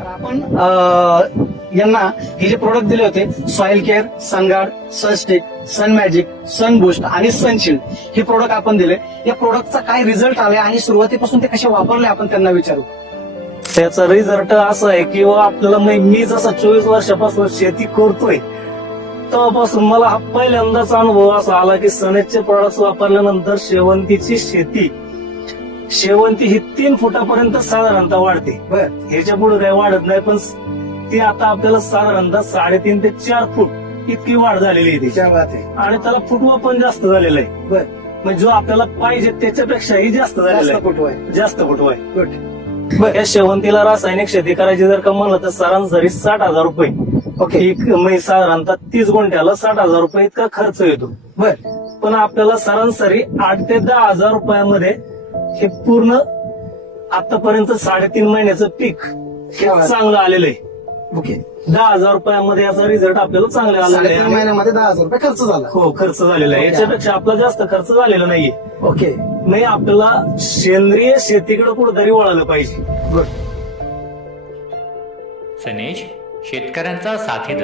तर आपण यांना हे जे प्रोडक्ट दिले होते सॉइल केअर, सनगार्ड, सनस्टिक, सन मॅजिक, सन बूस्ट आणि सनशिल्ड हे प्रोडक्ट आपण दिले. या प्रोडक्टचा काय रिझल्ट आले आणि सुरुवातीपासून ते कसे वापरले आपण त्यांना विचारू. त्याचा रिझल्ट असा आहे की आपल्याला मी जसा 24 वर्षापासून शेती करतोय तेव्हापासून मला हा पहिल्यांदाच अनुभव असा आला की सनेजचे प्रोडक्ट वापरल्यानंतर शेवंतीची शेवंती ही 3 फुटापर्यंत साधारणतः वाढते. ह्याच्या पुढे काही वाढत नाही, पण ती आता आपल्याला साधारणतः 3.5 ते 4 फूट इतकी वाढ झालेली आहे आणि त्याला फुटवा पण जास्त झालेला आहे. म्हणजे जो आपल्याला पाहिजे त्याच्यापेक्षाही जास्त झालेला आहे, जास्त फुटवा आहे. या शेवंतीला रासायनिक शेती करायची जर का म्हणलं तर सरासरी 60,000 रुपये. म्हणजे साधारणतः 30 गुंठ्याला 60,000 रुपये इतका खर्च येतो. पण आपल्याला सरासरी 8 ते 10,000 रुपयामध्ये हे पूर्ण आतापर्यंत 3.5 महिन्याचं पीक हे चांगलं आलेलं आहे. 10,000 रुपयामध्ये याचा रिझल्ट आपल्याला चांगला आलेला आहे. महिन्यामध्ये 10,000 रुपये खर्च झाला. हो, खर्च झालेला आहे. याच्यापेक्षा आपला जास्त खर्च झालेला नाहीये. नाही, आपल्याला सेंद्रिय शेतीकडे कुठेतरी वळालं पाहिजे. सनेज शेतकऱ्यांचा साथीदार.